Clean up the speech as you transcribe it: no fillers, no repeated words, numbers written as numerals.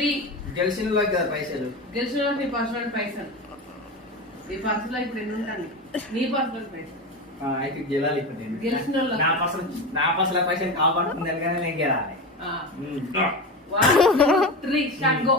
3 గెలిచిన వాళ్ళకి కదా పైసలు. గెలిచిన వాళ్ళకి నీ పర్సనల్ పైసలు. నీ పర్సలో ఇప్పుడు ఎన్ని ఉంటాను? నీ పర్సనల్ పైసలు అయితే గెలాలి. ఇప్పుడు నేను గెలిచిన వాళ్ళు నా పర్సల పైసలు కాపాడుతుంది కానీ నేను గెలాలి. 1 2 3 స్టార్ట్ గో.